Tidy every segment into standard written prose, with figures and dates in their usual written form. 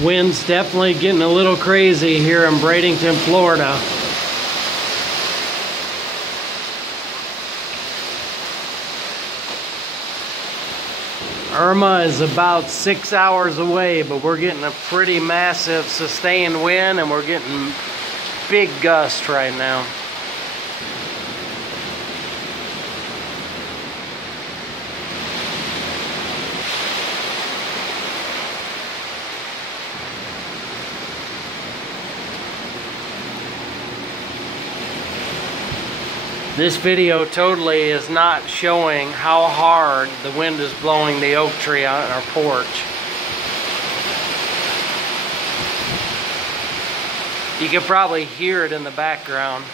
Wind's definitely getting a little crazy here in Bradenton, Florida. Irma is about 6 hours away, but we're getting a pretty massive sustained wind and we're getting big gusts right now. This video totally is not showing how hard the wind is blowing the oak tree out on our porch. You can probably hear it in the background.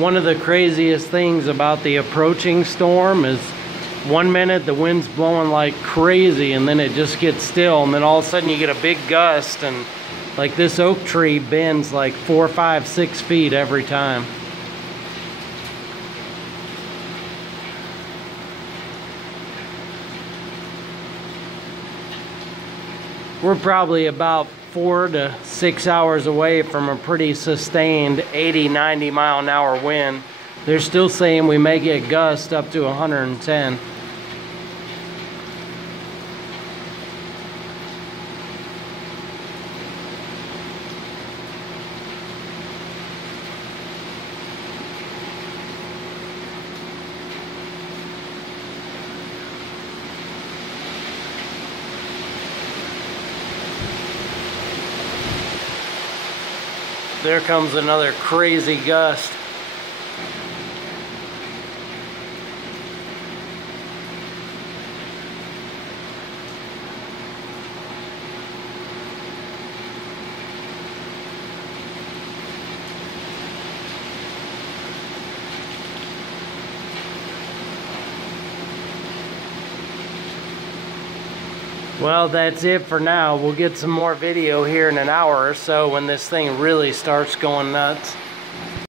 One of the craziest things about the approaching storm is 1 minute the wind's blowing like crazy and then it just gets still, and then all of a sudden you get a big gust, and like this oak tree bends like 4, 5, 6 feet every time. We're probably about 4 to 6 hours away from a pretty sustained 80, 90 mile an hour wind. They're still saying we may get gusts up to 110. There comes another crazy gust. Well, that's it for now. We'll get some more video here in an hour or so when this thing really starts going nuts.